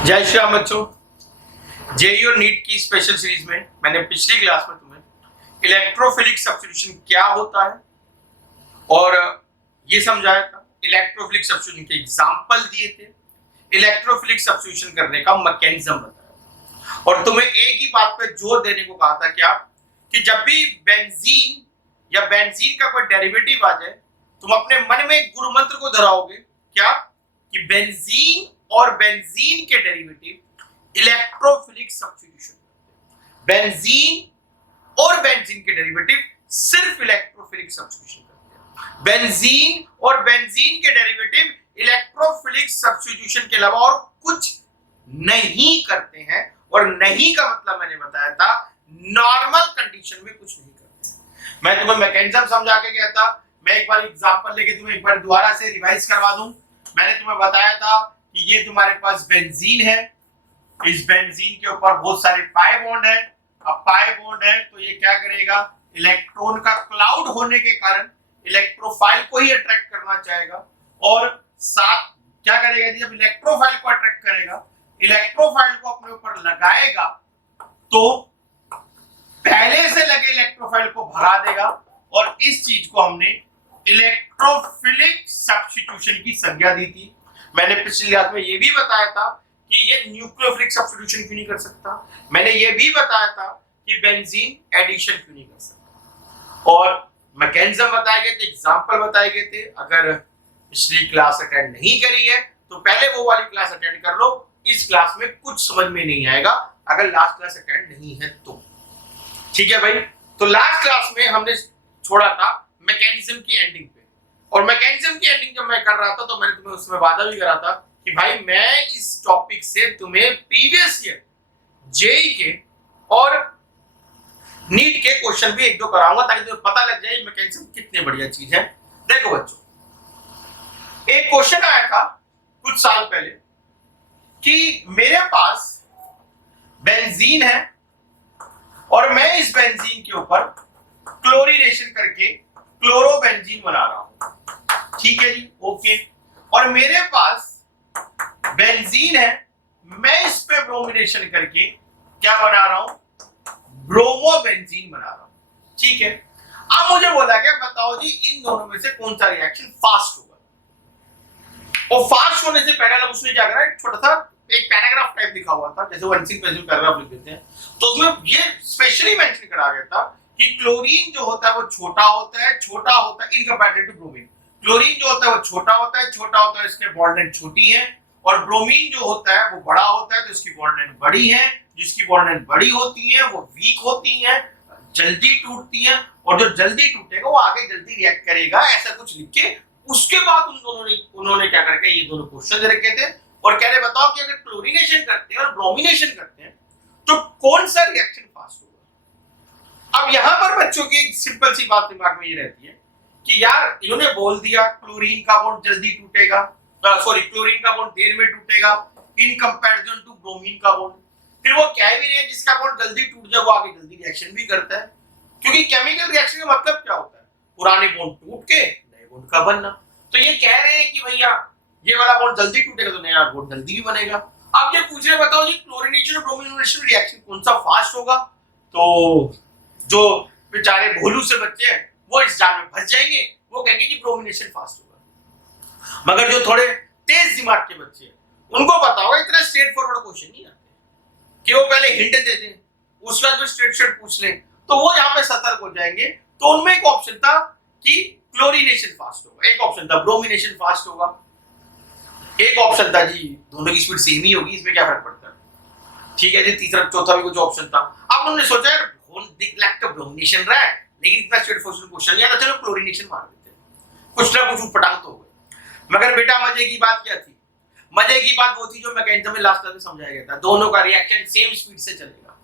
जय श्री राम बच्चों। जेईई और नीट की स्पेशल सीरीज में मैंने पिछली क्लास में तुम्हें इलेक्ट्रोफिलिक सब्स्टिट्यूशन क्या होता है और ये समझाया था। इलेक्ट्रोफिलिक सब्स्टिट्यूशन के एग्जांपल दिए थे, इलेक्ट्रोफिलिक सब्स्टिट्यूशन करने का मैकेनिज्म बताया और तुम्हें एक ही बात पे जोर देने को कहा था क्या कि जब भी बेंजीन या बेंजीन का कोई डेरिवेटिव आ जाए तुम अपने मन में एक गुरु मंत्र को दोहराओगे क्या कि बेंजीन और बेंजीन के डेरिवेटिव इलेक्ट्रोफिलिक सब्स्टिट्यूशन, बेंजीन और बेंजीन के डेरिवेटिव सिर्फ इलेक्ट्रोफिलिक सब्स्टिट्यूशन करते हैं। बेंजीन और बेंजीन के डेरिवेटिव इलेक्ट्रोफिलिक सब्स्टिट्यूशन के अलावा और कुछ नहीं करते हैं और नहीं का मतलब मैंने बताया था नॉर्मल कंडीशन में कुछ नहीं करते। मैं तुम्हें मैकेनिज्म समझा के गया था, मैं एक बार एग्जांपल लेके तुम्हें एक बार दोबारा से रिवाइज करवा दूं। मैंने तुम्हें बताया था कि ये तुम्हारे पास बेंजीन है, इस बेंजीन के ऊपर बहुत सारे पाई बॉन्ड है। अब पाई बॉन्ड है तो ये क्या करेगा, इलेक्ट्रॉन का क्लाउड होने के कारण इलेक्ट्रोफाइल को ही अट्रैक्ट करना चाहेगा और साथ क्या करेगा, जब इलेक्ट्रोफाइल को अट्रैक्ट करेगा, इलेक्ट्रोफाइल को अपने ऊपर लगाएगा तो पहले से लगे इलेक्ट्रोफाइल को भगा देगा और इस चीज को हमने इलेक्ट्रोफिलिक सब्स्टिट्यूशन की संज्ञा दी थी। मैंने पिछली क्लास में ये भी बताया था कि ये न्यूक्लियोफिलिक सब्स्टिट्यूशन क्यों नहीं कर सकता। मैंने ये भी बताया था कि बेंजीन एडिशन क्यों नहीं कर सकता और मैकेनिज्म बताए गए थे, एग्जांपल बताए गए थे। अगर पिछली क्लास अटेंड नहीं करी है तो पहले वो वाली क्लास अटेंड कर लो, इस क्लास में कुछ समझ में नहीं आएगा अगर लास्ट क्लास अटेंड नहीं है तो। ठीक है भाई, तो लास्ट क्लास में हमने छोड़ा था मैकेनिज्म की एंडिंग पे और मैकेनिज्म की एंडिंग जब मैं कर रहा था तो मैंने तुम्हें उसमें वादा भी करा था कि भाई मैं इस टॉपिक से तुम्हें प्रीवियस ईयर जेईई के और नीट के क्वेश्चन भी एक दो कराऊंगा ताकि तुम्हें पता लग जाए मैकेनिज्म कितनी बढ़िया चीज है। देखो बच्चों, एक क्वेश्चन आया था कुछ साल पहले कि मेरे पास बेंजीन है और मैं इस बेंजीन के ऊपर क्लोरीनेशन करके क्लोरोबेंजीन बना रहा हूं। ठीक है जी, ओके। और मेरे पास बेंजीन है, मैं इस पे ब्रोमिनेशन करके क्या बना रहा हूं, ब्रोमोबेंजीन बना रहा हूं। ठीक है, अब मुझे बोला गया बताओ जी इन दोनों में से कौन सा रिएक्शन फास्ट होगा। और फास्ट होने से पहले उसने क्या करा, छोटा सा एक पैराग्राफ टाइप लिखा हुआ था, जैसे वन सिंग पेज में पैराग्राफ लिख देते हैं, तो उसमें ये स्पेशली मेंशन करा गया था कि क्लोरीन जो होता है वो छोटा होता है इन कंपैरेटिव टू ब्रोमीन। क्लोरीन जो होता है वो छोटा होता है, इसके बॉन्ड लेंथ छोटी है और ब्रोमीन जो होता है वो बड़ा होता है तो इसकी बॉन्ड लेंथ बड़ी है। जिसकी बॉन्ड लेंथ बड़ी होती है वो वीक होती है, जल्दी टूटती है और जो जल्दी टूटेगा वो आगे जल्दी रिएक्ट करेगा, ऐसा कुछ लिख के उसके बाद उन्होंने क्या करके ये दोनों क्वेश्चन रखे थे और कह रहे बताओ कि अगर क्लोरीनेशन करते हैं और ब्रोमिनेशन करते हैं तो कौन सा रिएक्शन फास्ट होगा। अब यहां पर बच्चों की एक सिंपल सी बात दिमाग में ये रहती है कि यार इन्होंने बोल दिया क्लोरीन का बॉन्ड जल्दी टूटेगा, क्लोरीन का बॉन्ड देर में टूटेगा इन कंपैरिजन टू ब्रोमीन का बॉन्ड। फिर वो कह भी रहे हैं जिसका बॉन्ड जल्दी टूट जाए वो आगे जल्दी रिएक्शन भी करता है, क्योंकि केमिकल रिएक्शन का मतलब क्या होता है, पुराने बॉन्ड टूट के नए बॉन्ड का बनना। तो ये कह रहे हैं कि भैया ये वाला बॉन्ड जल्दी टूटेगा तो नया बॉन्ड जल्दी भी बनेगा। अब ये पूछ रहे बताओ जी क्लोरीनेशन और ब्रोमिनेशन रिएक्शन कौन सा फास्ट होगा। तो जो बेचारे भोलू से बच्चे हैं वो इस जाल में फंस जाएंगे, वो कहेंगे कि ब्रोमिनेशन फास्ट होगा। मगर जो थोड़े तेज दिमाग के बच्चे हैं उनको पता होगा इतना स्ट्रेट फॉरवर्ड क्वेश्चन नहीं आते कि वो पहले हिंट दे दें उसके बाद स्ट्रेट पूछ लें, तो वो यहाँ पे सतर्क हो जाएंगे। तो उनमें एक ऑप्शन था कि क्लोरीनेशन फास्ट होगा, एक ऑप्शन था ब्रोमिनेशन फास्ट होगा, एक ऑप्शन था जी दोनों की स्पीड सेम ही होगी, इसमें क्या फर्क पड़ता है। ठीक है जी, तीसरा चौथा भी कुछ ऑप्शन था। अब उन्होंने सोचा यार ब्रोमिनेशन रहा है लेकिन इतना स्ट्रेट फॉरवर्ड क्वेश्चन नहीं आता, चलो क्लोरीनेशन मार देते हैं, कुछ ना कुछ उठपटांग तो हो गए। मगर बेटा मजे की बात क्या थी, मजे की बात वो थी जो मैकेनिज्म में लास्ट क्लास में समझाया गया था, दोनों का रिएक्शन सेम स्पीड से चलेगा।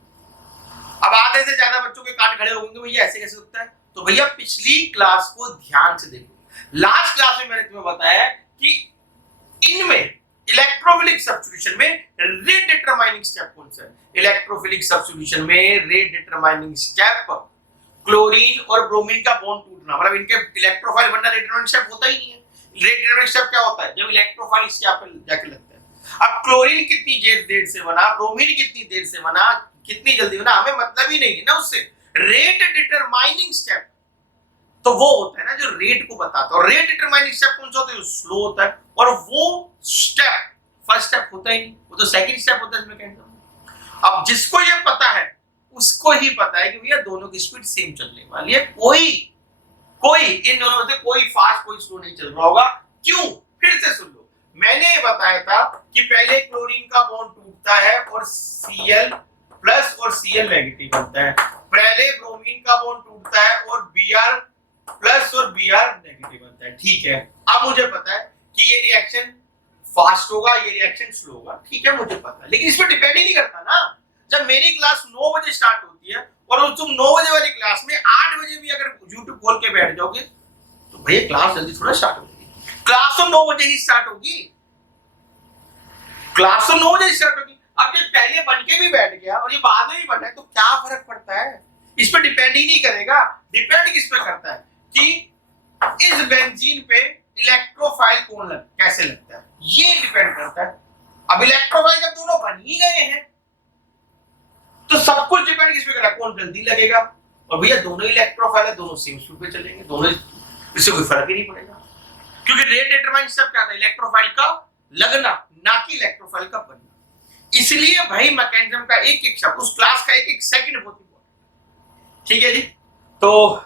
अब आधे से ज्यादा बच्चों के कान खड़े होंगे भैया ऐसे कैसे होता है, तो भैया पिछली क्लास को ध्यान से देखो। लास्ट क्लास में मैंने तुम्हें बताया कि इनमें इलेक्ट्रोफिलिक सब्स्टिट्यूशन में रेट डिटरमाइनिंग स्टेप कौन सा है। इलेक्ट्रोफिलिक सब्स्टिट्यूशन में रेट डिटरमाइनिंग स्टेप क्लोरीन और ब्रोमीन का बॉन्ड टूटना, मतलब इनके इलेक्ट्रोफाइल बनना रेट डिटरमाइनिंग स्टेप होता ही नहीं है। रेट डिटरमाइनिंग स्टेप क्या होता है, जब इलेक्ट्रोफाइल इसके यहाँ पे जाके लगता है। अब क्लोरीन कितनी देर से बना, ब्रोमीन कितनी देर से बना, कितनी जल्दी बना, हमें मतलब ही नहीं है ना उससे। रेट डिटरमाइनिंग स्टेप तो वो होता है ना जो रेट को बताता है, और रेट डिटरमाइनिंग स्टेप कौन सा होता है, स्लो होता है, और वो स्टेप फर्स्ट स्टेप होता ही नहीं, वो तो सेकंड स्टेप होता है इसमें कहना। अब जिसको ये पता है उसको ही पता है कि भैया दोनों की स्पीड सेम चलने वाली है, कोई इन दोनों में से कोई फास्ट कोई स्लो नहीं चल रहा होगा। क्यों? फिर से सुन लो, मैंने बताया था कि पहले क्लोरीन का बॉन्ड टूटता है और Cl प्लस और Cl नेगेटिव बनता है, पहले ब्रोमीन का बॉन्ड टूटता है और Br प्लस और Br नेगेटिव बनता है। ठीक है, अब मुझे पता है कि ये रिएक्शन फास्ट होगा, ये रिएक्शन स्लो होगा, ठीक है मुझे पता है, लेकिन इस पर डिपेंड ही नहीं करता ना। जब मेरी क्लास 9 बजे स्टार्ट होती है और तुम 9 बजे वाली क्लास में 8 बजे भी अगर YouTube खोल के बैठ जाओगे तो भैया क्लास जल्दी थोड़ा स्टार्ट होगी। क्लास तो 9 बजे ही स्टार्ट होगी, क्लास तो 9 बजे स्टार्ट होगी। अब जब पहले बन के भी बैठ गया और ये बाद में भी बना है तो क्या फर्क पड़ता है, इस पे डिपेंड ही नहीं करेगा। डिपेंड किस पे करता है कि इस बेंजीन पे इलेक्ट्रोफाइल कैसे लगता है, ये डिपेंड करता है। अब इलेक्ट्रोफाइल जब दोनों बन ही गए हैं तो सब कुछ डिपेंड किस पे करेगा, कौन जल्दी लगेगा। और भैया दोनों इलेक्ट्रोफाइल है, दोनों सेम स्पीड पे चलेंगे, दोनों इससे कोई फर्क ही नहीं पड़ेगा, क्योंकि रेट डिटरमाइन सब क्या था, इलेक्ट्रोफाइल का लगना, ना कि इलेक्ट्रोफाइल का बनना। इसलिए भाई मैकेनिज्म का एक एक शब्द, उस क्लास का एक एक सेकंड बहुत इंपॉर्टेंट। ठीक है जी, तो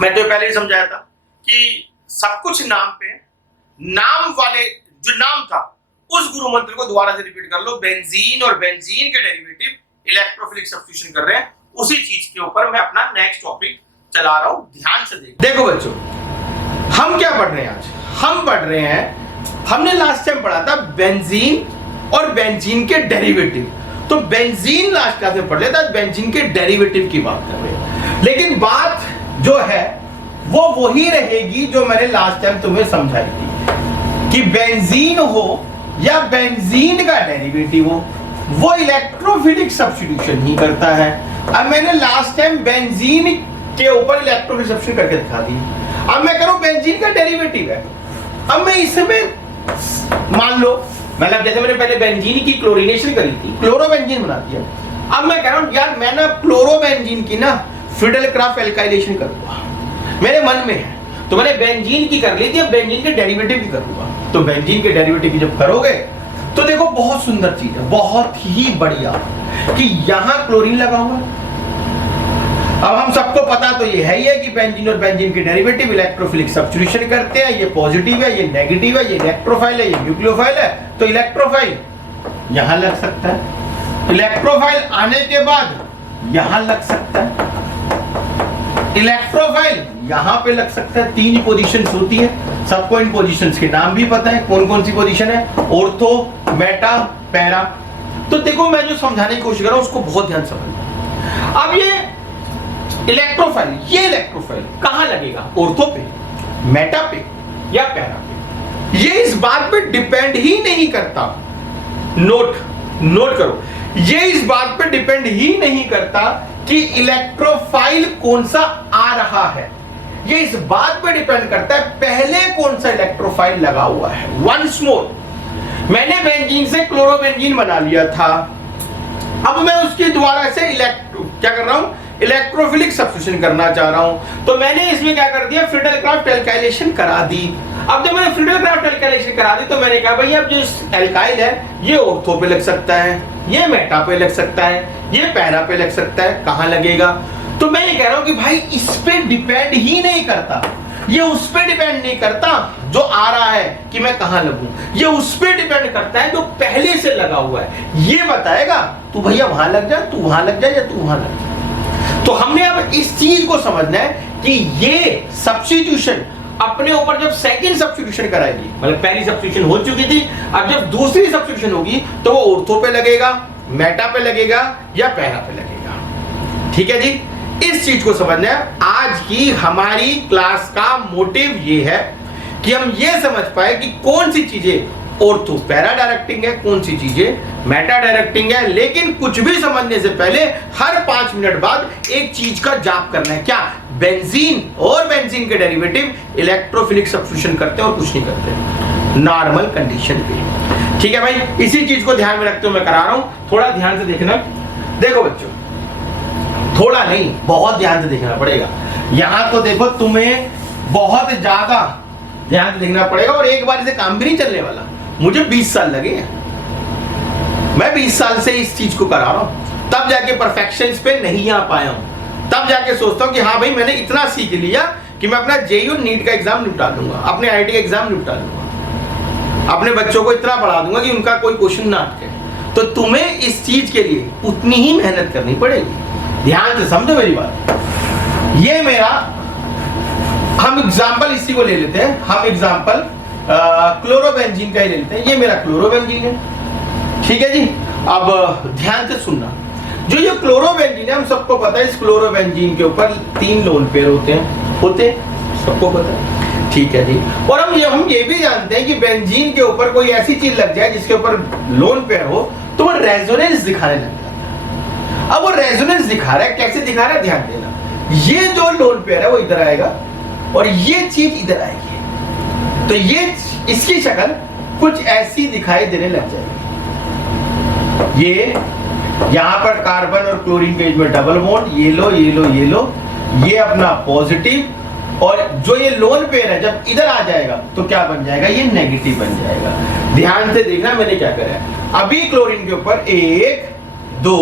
मैं तो पहले ही समझाया था कि सब कुछ नाम पे, नाम वाले जो नाम था उस गुरु मंत्र को दोबारा से रिपीट कर लो। बेंजीन और बेंजीन के डेरिवेटिव इलेक्ट्रोफिलिक सब्स्टिट्यूशन कर रहे हैं, उसी चीज के ऊपर मैं अपना नेक्स्ट टॉपिक चला रहा हूं, ध्यान से देखो बच्चों हम क्या पढ़ रहे हैं आज। हम पढ़ रहे हैं, हमने लास्ट टाइम पढ़ा था बेंजीन और बेंजीन के डेरिवेटिव, तो बेंजीन लास्ट क्लास में पढ़ लिया था, बेंजीन के डेरिवेटिव की बात कर रहे हैं। लेकिन बात जो है वो वही रहेगी जो मैंने लास्ट टाइम तुम्हें समझाई थी कि बेंजीन हो या बेंजीन का डेरिवेटिव हो वो इलेक्ट्रोफिलिक सब्स्टिट्यूशन ही करता है। अब मैंने लास्ट टाइम बेंजीन के ऊपर इलेक्ट्रोफिलिक सब्स्टिट्यूशन करके दिखा दी। अब मैं करूं बेंजीन का डेरिवेटिव है, अब मैं इसमें मान लो मतलब जैसे मैंने पहले बेंजीन की क्लोरीनेशन करी थी, क्लोरोबेंजीन बना दिया। अब मैं कह रहा हूं यार मैं ना क्लोरोबेंजीन की ना फिडेलक्राफ्ट एल्काइलेशन करूंगा, मेरे मन में है, तो मैंने बेंजीन की कर ली थी, अब बेंजीन के डेरिवेटिव की करूंगा। तो बेंजीन के डेरिवेटिव की जब करोगे तो देखो बहुत सुंदर चीज है, बहुत ही बढ़िया, कि यहां क्लोरीन लगा हुआ है। अब हम सबको पता तो ये है ही है कि बेंजीन और बेंजीन के डेरिवेटिव इलेक्ट्रोफिलिक सब्स्टिट्यूशन करते हैं। ये पॉजिटिव है, ये नेगेटिव है, ये इलेक्ट्रोफाइल है, ये न्यूक्लियोफाइल है, तो इलेक्ट्रोफाइल यहां लग सकता है, इलेक्ट्रोफाइल आने के बाद यहां लग सकता है, इलेक्ट्रोफाइल यहां पे लग सकता है। 3 पोजीशंस होती है, सबको इन पोजीशंस के नाम भी पता है, कौन कौन सी पोजीशन है, ऑर्थो, मेटा, पैरा। तो देखो मैं जो समझाने की कोशिश कर रहा हूं उसको बहुत ध्यान समझना। अब ये इलेक्ट्रोफाइल कहां लगेगा, ऑर्थो पे, मेटा पे या पैरा पे, ये इस बात पे डिपेंड ही नहीं करता। नोट करो, ये इस बात पे डिपेंड ही नहीं करता कि इलेक्ट्रोफाइल कौन सा आ रहा है, ये इस बात पे डिपेंड करता है पहले कौन सा इलेक्ट्रोफाइल लगा हुआ है। वंस मोर, मैंने बेंजीन से क्लोरोबेंजीन बना लिया था, अब मैं उसके द्वारा से क्या कर रहा हूं, इलेक्ट्रोफिलिक सब्स्टिट्यूशन करना चाह रहा हूं। तो मैंने इसमें क्या कर दिया, फिडेलक्राफ्ट एल्काइलेशन करा दी। अब जब मैंने फिडेलक्राफ्ट एल्काइलेशन करा दी तो मैंने कहा भाई अब जो एल्काइल है ये ऑर्थो पे लग सकता है, ये मेटा पे लग सकता है, ये पैरा पे लग सकता है, कहां लगेगा। तो मैं ये कह रहा हूं कि भाई इस पे डिपेंड ही नहीं करता, ये उस पे डिपेंड नहीं करता जो आ रहा है कि मैं कहां लगूं, ये उस पे डिपेंड करता है जो पहले से लगा हुआ है। ये बताएगा तू भैया वहां लग जा, तू वहां लग जा, या तू वहां लग जा। तो हमने अब इस चीज को समझना है कि ये सब्स्टिट्यूशन अपने ऊपर जब सेकंड सब्स्टिट्यूशन कराएगी, मतलब पहली सब्स्टिट्यूशन हो चुकी थी, अब जब दूसरी सब्स्टिट्यूशन होगी तो वो ऑर्थो पे लगेगा, मेटा पे लगेगा या पैरा पे लगेगा। ठीक है जी, इस चीज को समझना है। आज की हमारी क्लास का मोटिव ये है कि हम ये समझ पाए कि कौन सी चीजें ऑर्थो पैरा डायरेक्टिंग है, कौन सी चीजें मेटा डायरेक्टिंग है। लेकिन कुछ भी समझने से पहले हर 5 मिनट बाद एक चीज का जाप करना है, क्या, बेंजीन और बेंजीन के डेरिवेटिव इलेक्ट्रोफिलिक सब्स्टिट्यूशन करते हैं और कुछ नहीं करते। नॉर्मल कंडीशन पे। ठीक है भाई, इसी चीज को ध्यान में रखते हुए मैं करा रहा हूं, थोड़ा ध्यान से देखना। देखो बच्चों, थोड़ा नहीं बहुत ध्यान से देखना पड़ेगा। यहां तो देखो तुम्हें बहुत ज्यादा ध्यान से देखना पड़ेगा, और एक बार से काम भी नहीं चलने वाला। मुझे 20 साल लगे, मैं 20 साल से इस चीज को करा रहा हूं, तब जाके परफेक्शन पे नहीं आ पाया हूं, तब जाके सोचता हूं कि हाँ भाई मैंने इतना सीख लिया कि मैं अपना जेयू नीट का एग्जाम निपटा लूंगा, अपने आईआईटी का एग्जाम निपटा लूंगा, अपने बच्चों को इतना पढ़ा दूंगा कि उनका कोई क्वेश्चन ना अटके। तो तुम्हें इस चीज के लिए उतनी ही मेहनत करनी पड़ेगी। ध्यान से समझो मेरी बात। ये मेरा, हम एग्जाम्पल इसी को ले लेते हैं, हम एग्जाम्पल क्लोरोबेंजीन का ही ले लेते हैं। ये मेरा क्लोरोबेंजीन है, ठीक है जी। अब ध्यान से सुनना, जो ये क्लोरोबेंजीन है, हम सबको पता है इस क्लोरोबेंजीन के ऊपर 3 लोन पेयर होते सबको पता है, ठीक है जी। और हम ये भी जानते हैं कि बेंजीन के ऊपर कोई ऐसी चीज लग जाए जिसके ऊपर लोन पेयर हो तो वो रेजोनेंस दिखाने लग जाता है। अब वो रेजोनेंस दिखा रहा है, कैसे दिखा रहा है ध्यान देना। ये जो लोन पेयर है वो इधर आएगा और ये चीज इधर आएगी, तो ये इसकी शक्ल कुछ ऐसी दिखाई देने लग जाएगी। ये यहां पर कार्बन और क्लोरीन के बीच में डबल बॉन्ड, ये लो ये लो ये लो, ये अपना पॉजिटिव, और जो ये लोन पेयर है जब इधर आ जाएगा तो क्या बन जाएगा, ये नेगेटिव बन जाएगा। ध्यान से देखना मैंने क्या करा है। अभी क्लोरीन के ऊपर 1 2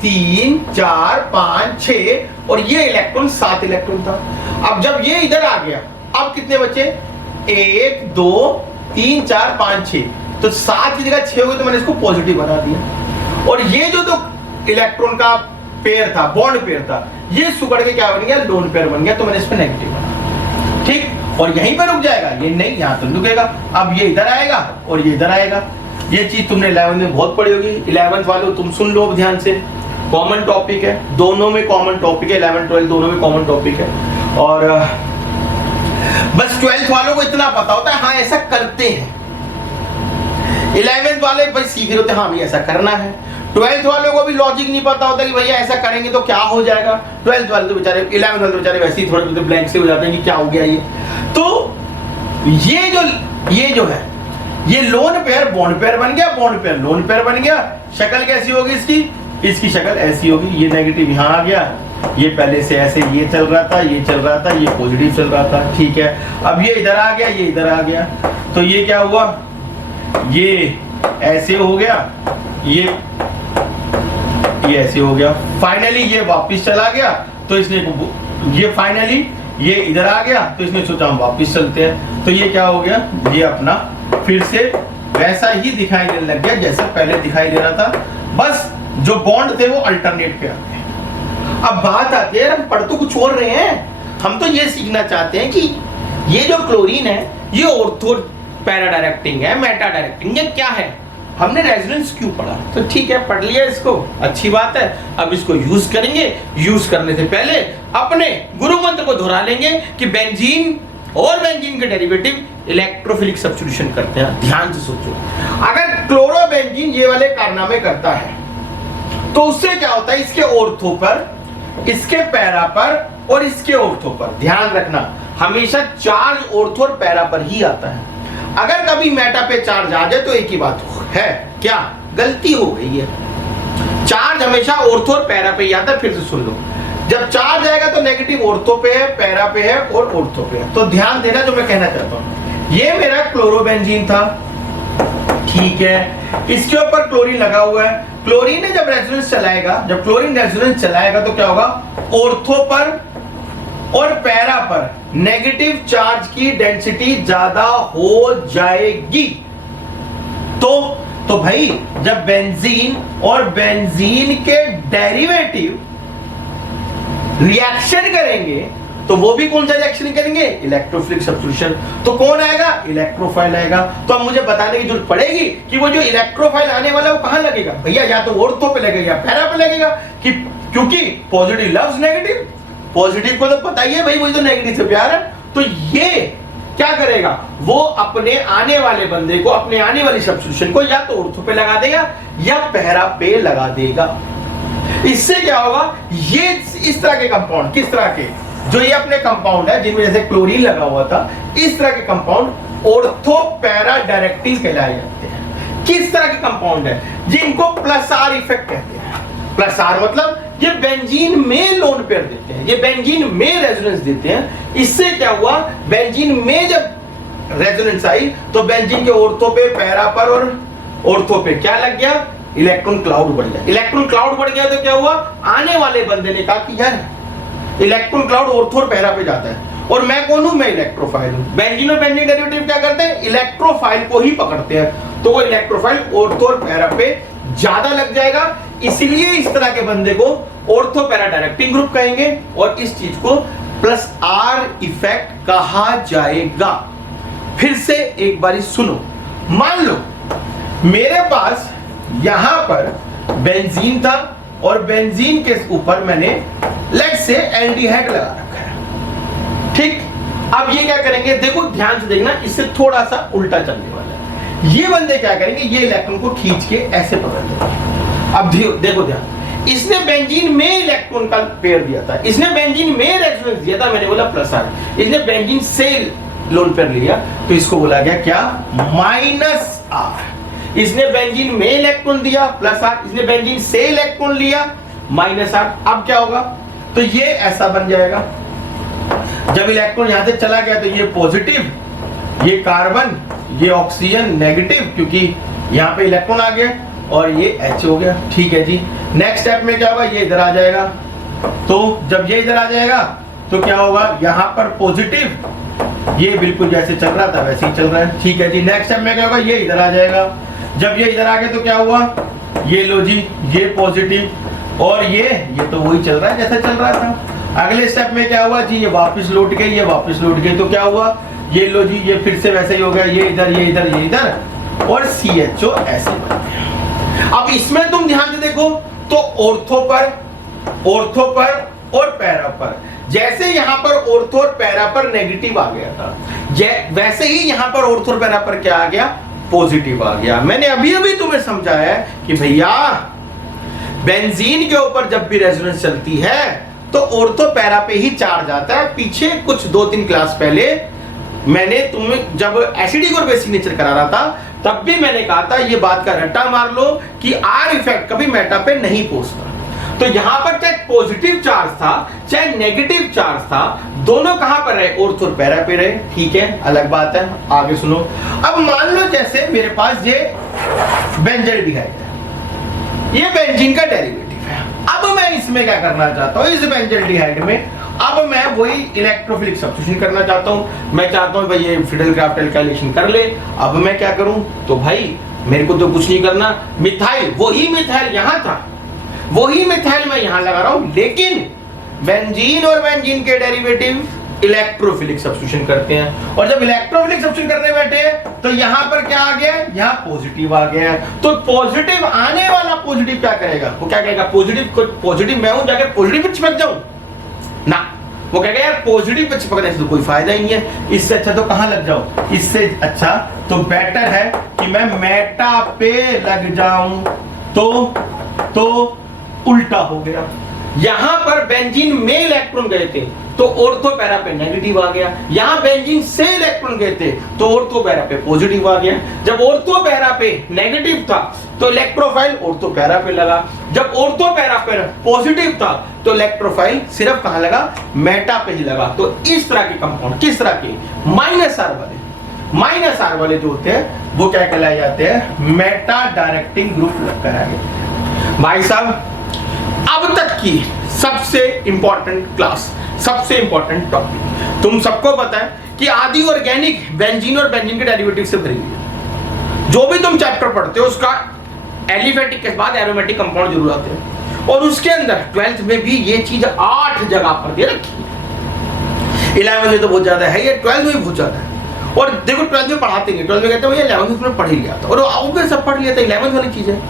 3 4 5 6 और ये इलेक्ट्रॉन 7 इलेक्ट्रॉन था। अब जब ये इधर आ गया, अब कितने बचे, 1 2 3 4 5 6, तो 7 की जगह 6 हो गए, तो मैंने इसको पॉजिटिव बना दिया। और ये जो इलेक्ट्रॉन का पेयर था, बॉन्ड पेयर था, ये सुगड़ के क्या बन गया, लोन पेयर बन गया, तो मैंने इस पे नेगेटिव बना। ठीक, और यहीं पर रुक जाएगा, ये नहीं, यहां तो रुकेगा। अब ये इधर आएगा और ये इधर आएगा। ये चीज तुमने 11th में बहुत पढ़ी होगी। 11th वालों तुम सुन लो ध्यान से, कॉमन टॉपिक है, दोनों में कॉमन टॉपिक है, 11 12 दोनों में कॉमन टॉपिक है। और बस 12th वालों को इतना पता होता है हाँ ऐसा करते हैं, 11th वाले भाई सीख रहे होते हैं हाँ भाई ऐसा करना है। 12th वालों को भी लॉजिक नहीं पता होता कि भैया ऐसा करेंगे तो क्या हो जाएगा। 12th वाले तो बेचारे, 11th वाले तो बेचारे वैसे ही थोड़े ब्लैंक से हो जाते हैं कि क्या हो गया ये। तो ये जो है, ये लोन पेयर बॉन्ड पेयर बन गया, बॉन्ड पेयर लोन पेयर बन गया। शक्ल कैसी होगी इसकी शक्ल ऐसी होगी। ये नेगेटिव यहाँ आ गया, ये पहले से ऐसे ये चल रहा था, ये चल रहा था, ये पॉजिटिव चल रहा था, ठीक है। अब ये इधर आ गया, ये इधर आ गया, तो ये क्या हुआ, ये ऐसे हो गया, ये ऐसे हो गया। फाइनली ये वापस चला गया, तो इसने ये फाइनली ये इधर आ गया, तो इसने सोचा हम वापस चलते हैं। तो ये क्या हो गया, ये अपना फिर से वैसा ही दिखाई देने लग गया जैसा पहले दिखाई दे रहा था, बस जो बॉन्ड थे वो अल्टरनेट पे आ गए। अब बात आती है, हम पढ़ तो कुछ और रहे हैं, हम तो ये सीखना चाहते हैं कि ये जो क्लोरीन है ये ऑर्थो पैरा डायरेक्टिंग है, मेटा डायरेक्टिंग है, क्या है, हमने रेजोनेंस क्यों पढ़ा। तो ठीक है, पढ़ लिया इसको, अच्छी बात है। अब इसको यूज करेंगे, यूज करने से पहले अपने गुरु मंत्र को दोहरा लेंगे कि बेंजीन और बेंजीन के डेरिवेटिव इलेक्ट्रोफिलिक सब्स्टिट्यूशन करते हैं। ध्यान से सोचो, अगर क्लोरोबेंजीन ये वाले कारनामे करता है तो उससे क्या होता है, इसके ऑर्थो पर, इसके पैरा पर और इसके ऑर्थो पर, ध्यान रखना हमेशा चार्ज ऑर्थो और पैरा पर ही आता है। अगर कभी मेटा पे चार्ज आ जाए तो एक ही बात है, क्या गलती हो गई है। चार्ज हमेशा ऑर्थो और पैरा पे ही आता है। फिर से सुन लो, जब चार्ज आएगा तो नेगेटिव ऑर्थो पे है, पैरा पे है और ऑर्थो पे है। तो ध्यान देना जो मैं कहना चाहता हूं, ये मेरा क्लोरोबेंजीन था, ठीक है, इसके ऊपर क्लोरीन लगा हुआ है। क्लोरीन ने जब रेजोनेंस चलाएगा, जब क्लोरीन रेजोनेंस चलाएगा तो क्या होगा, ऑर्थो पर और पैरा पर नेगेटिव चार्ज की डेंसिटी ज्यादा हो जाएगी। तो भाई जब बेंजीन और बेंजीन के डेरिवेटिव रिएक्शन करेंगे तो वो भी कौन सा रिएक्शन करेंगे, इलेक्ट्रोफिलिक सब्स्टिट्यूशन। तो कौन आएगा, इलेक्ट्रोफाइल आएगा। तो अब मुझे बताने की जरूरत पड़ेगी कि वो जो इलेक्ट्रोफाइल आने वाला है वो कहां लगेगा, भैया या तो ऑर्थो पे लगेगा या पैरा पे लगेगा, कि क्योंकि पॉजिटिव लव्स नेगेटिव, पॉजिटिव को तो पता ही है भाई मुझे तो नेगेटिव से प्यार है। तो ये क्या करेगा, वो अपने आने वाले बंदे को, अपने आने वाली सब्स्टिट्यूशन को या तो ऑर्थो पे लगा देगा या पैरा पे लगा देगा। इससे क्या होगा, ये इस तरह के कंपाउंड, किस तरह के, जो ये अपने कंपाउंड है जिनमें जैसे क्लोरीन लगा हुआ था, इस तरह के कंपाउंड ऑर्थो पैरा डायरेक्टिव कहलाए जाते हैं। किस तरह के कंपाउंड है जिनको प्लस आर इफेक्ट कहते हैं। प्लस आर मतलब ये बेंजीन में लोन पेयर देते हैं, ये बेंजीन में रेजोनेंस देते हैं। इससे क्या हुआ, बेंजीन में जब रेजोनेंस आई तो बेंजीन के ऑर्थो पे, पैरा पर और ऑर्थो पे क्या लग गया, इलेक्ट्रॉन क्लाउड बढ़ गया। इलेक्ट्रॉन क्लाउड बढ़ गया तो क्या हुआ, आने वाले बंदे ने कहा कि यार इलेक्ट्रॉन क्लाउड ऑर्थो और पैरा पे जाता है और मैं कौन हूं, मैं इलेक्ट्रोफाइल हूं। बेंजीन और बेंजीन डेरिवेटिव क्या करते हैं, इलेक्ट्रोफाइल को ही पकड़ते हैं, तो वो इलेक्ट्रोफाइल ऑर्थो और पैरा पे ज्यादा लग जाएगा। इसलिए इस तरह के बंदे को ऑर्थो पैरा डायरेक्टिंग ग्रुप कहेंगे और इस चीज को प्लस आर इफेक्ट कहा जाएगा। फिर से एक बारी सुनो, मान लो मेरे पास यहां पर बेंजीन था और बेंजीन के ऊपर मैंने लेट से एल्डिहाइड लगा रखा है, ठीक। अब ये क्या करेंगे, देखो ध्यान से देखना, इससे थोड़ा सा उल्टा चलने वाला है। ये बंदे क्या करेंगे, ये इलेक्ट्रॉन को खींच के ऐसे पकड़ लेंगे। अब देखो ध्यान, इसने बेंजीन में इलेक्ट्रॉन का पेयर दिया था, इसने बेंजीन में रेजोनेंस दिया था, मैंने बोला प्लस आर, इसने बेंजीन से लोन पेयर लिया तो इसको बोला गया क्या, माइनस आर। इसने बेंजीन में इलेक्ट्रॉन दिया प्लस आर, इसने बेंजीन से इलेक्ट्रॉन लिया माइनस आर। अब क्या होगा, तो ये ऐसा बन जाएगा, जब इलेक्ट्रॉन यहां से चला गया तो ये पॉजिटिव, ये कार्बन, ये ऑक्सीजन नेगेटिव, क्योंकि यहां पे इलेक्ट्रॉन आ गया और ये H हो गया, ठीक है जी। नेक्स्ट स्टेप में क्या होगा, ये इधर आ जाएगा, तो जब ये इधर आ जाएगा तो क्या होगा, यहां पर पॉजिटिव, ये बिल्कुल जैसे चल रहा था वैसे ही चल रहा है, ठीक है जी। नेक्स्ट स्टेप में क्या होगा, ये इधर आ जाएगा, जब ये इधर आ गया तो क्या हुआ, ये लो जी, ये पॉजिटिव और ये तो वही चल रहा है जैसा चल रहा था। अगले स्टेप में क्या हुआ जी, ये वापस लौट गए, ये वापस लौट गए, तो क्या हुआ, ये लो जी, ये फिर से वैसे ही हो गया, ये इधर, ये इधर, ये इधर और CHO ऐसे बन गया। अब इसमें तुम ध्यान से देखो तो ऑर्थो पर और पैरा पर, जैसे यहां पर ऑर्थो और पैरा पर नेगेटिव आ गया था, वैसे ही यहां पर ऑर्थो और पैरा पर क्या आ गया, पॉजिटिव आ गया। मैंने अभी तुम्हें समझाया है कि भैया बेंजीन के ऊपर जब भी रेजोनेंस चलती है तो ऑर्थो पैरा पे ही चार्ज आता है। पीछे कुछ 2-3 क्लास पहले मैंने तुम्हें जब एसिडिक और बेसिक नेचर करा रहा था तब भी मैंने कहा था, ये बात का रट्टा मार लो कि आर इफेक्ट कभी मेटा पे नहीं पहुंचता। तो यहां पर चाहे पॉजिटिव चार्ज था चाहे नेगेटिव चार्ज था, दोनों कहां पर रहे, ऑर्थो और पैरा पे रहे, ठीक है, अलग बात है। आगे सुनो, अब मान लो जैसे मेरे पास ये बेंजल्डिहाइड है, ये बेंजीन का डेरिवेटिव है। अब मैं इसमें क्या करना चाहता हूं, इस बेंजल्डिहाइड में अब मैं वही इलेक्ट्रोफिलिक सब्स्टिट्यूशन करना चाहता हूं। मैं चाहता हूं भाई ये फिडेल-क्राफ्ट एल्काइलेशन कर ले। अब मैं क्या करूं, तो भाई मेरे को तो कुछ नहीं करना, मिथाइल, वही मिथाइल यहां था, वही मिथाइल मैं यहां लगा रहा हूं, लेकिन बेंजीन और बेंजीन के डेरिवेटिव इलेक्ट्रोफिलिक सब्स्टिट्यूशन करते हैं। और जब इलेक्ट्रोफिलिक सब्स्टिट्यूशन करने बैठे तो यहां पर क्या आ गया, यहां पॉजिटिव आ गया। तो पॉजिटिव आने वाला पॉजिटिव क्या करेगा, वो क्या कहेगा, पॉजिटिव मैं हूं, जाकर पॉजिटिव पे चिपक जाऊं ना, वो कहेगा यार पॉजिटिव पे चिपकने से तो कोई फायदा ही नहीं है, इससे अच्छा तो कहां लग जाऊं, इससे अच्छा तो बेटर है कि मैं मेटा पे लग जाऊं। तो उल्टा हो गया, यहां पर बेंजीन में इलेक्ट्रॉन गए थे तो ऑर्थो पैरा पे नेगेटिव आ गया, यहां बेंजीन से इलेक्ट्रॉन गए थे तो ऑर्थो पैरा पे पॉजिटिव आ गया। जब ऑर्थो पैरा पे नेगेटिव था तो इलेक्ट्रोफाइल ऑर्थो पैरा पे लगा, जब ऑर्थो पैरा पे पॉजिटिव था तो इलेक्ट्रोफाइल सिर्फ कहां लगा, मेटा पे ही लगा। तो इस तरह के कंपाउंड, किस तरह के, माइनस आर वाले जो होते हैं वो क्या कहलाए जाते हैं, मेटा डायरेक्टिंग ग्रुप कहलाएंगे। भाई साहब अब तक की सबसे इंपॉर्टेंट क्लास, सबसे इंपॉर्टेंट टॉपिक, तुम सबको पता है कि आदि ऑर्गेनिक बेंजीन और बेंजीन के डेरिवेटिव से भरी हुई है। जो भी तुम चैप्टर पढ़ते हो उसका एलिफेटिक के बाद एरोमेटिक कंपाउंड जरूर आते हैं, और उसके अंदर 12th में भी ये चीज 8 जगह पर दे रखी है। 11th में तो बहुत ज्यादा है, ये 12th में भी बहुत ज्यादा है। और देखो 12th में पढ़ाते नहीं, 12th में कहते हैं भैया 11th में पढ़ ही लिया था, और ऑब्वियस सब पढ़ लिया था, 11th वाली चीज है।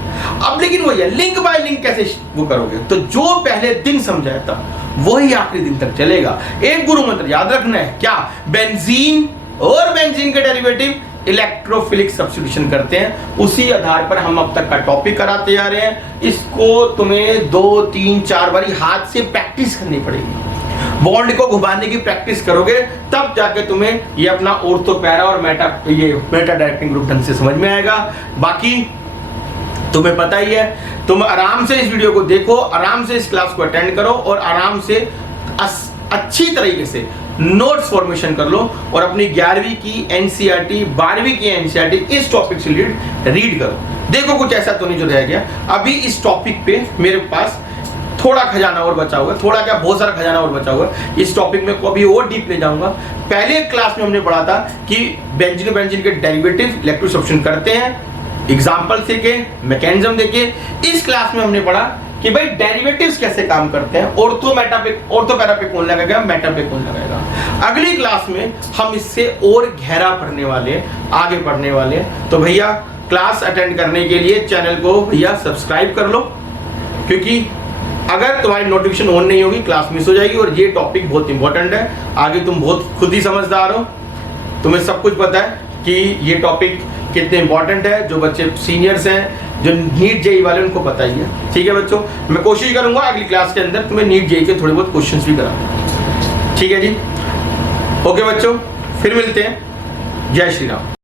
अब लेकिन वही है, लिंक बाय लिंक कैसे वो करोगे, तो जो पहले दिन समझाया था वही आखिरी दिन तक चलेगा। एक गुरु मंत्र याद रखना है, क्या, बेंजीन और बेंजीन के डेरिवेटिव इलेक्ट्रोफिलिक सब्स्टिट्यूशन करते हैं, उसी आधार पर हम अब तक का टॉपिक कराते जा रहे हैं। इसको तुम्हें 2-3-4 बारी हाथ से प्रैक्टिस करनी पड़ेगी। बॉन्ड को घुमाने की प्रैक्टिस करोगे तब जाके तुम्हें ये अपना ऑर्थो पैरा और मेटा डायरेक्टिंग ग्रुप ढंग से समझ में आएगा। बाकी तुम्हें पता ही है, तुम आराम से इस वीडियो को देखो, आराम से इस क्लास को अटेंड करो और आराम से अच्छी तरीके से नोट्स फॉर्मेशन कर लो और अपनी 11वीं की एनसीईआरटी 12वीं की एनसीईआरटी इस टॉपिक से रीड करो। देखो कुछ ऐसा तो नहीं जो रह गया। अभी इस टॉपिक पे मेरे पास थोड़ा खजाना और बचा हुआ है, थोड़ा क्या बहुत सारा खजाना और बचा हुआ है। इस टॉपिक में कभी और डीप ले जाऊंगा। पहले क्लास में हमने पढ़ा था कि बेंजीन के डेरिवेटिव इलेक्ट्रोसब्स्टिट्यूशन करते हैं, एग्जांपल से के मैकेनिज्म देके। इस क्लास में हमने पढ़ा कि भाई डेरिवेटिव्स कैसे काम करते हैं, ऑर्थो पैरा पे कौन लगाएगा, मेटा पे कौन लगाएगा। अगली क्लास में हम इससे और गहरा पढ़ने वाले, आगे पढ़ने वाले। तो भैया क्लास अटेंड करने के लिए चैनल को भैया सब्सक्राइब कर लो, क्योंकि अगर तुम्हारी नोटिफिकेशन ऑन नहीं होगी क्लास मिस हो जाएगी। और ये टॉपिक बहुत इंपॉर्टेंट है, आगे तुम बहुत खुद ही समझदार हो, तुम्हें सब कुछ पता है कि ये टॉपिक कितने इंपॉर्टेंट है। जो बच्चे सीनियर्स हैं, जो नीट जेई वाले, उनको पता ही है। ठीक है बच्चों, मैं कोशिश करूंगा अगली क्लास के अंदर तुम्हें नीट जेई के थोड़े बहुत क्वेश्चंस भी करा। ठीक है जी, ओके बच्चों, फिर मिलते हैं। जय श्री राम।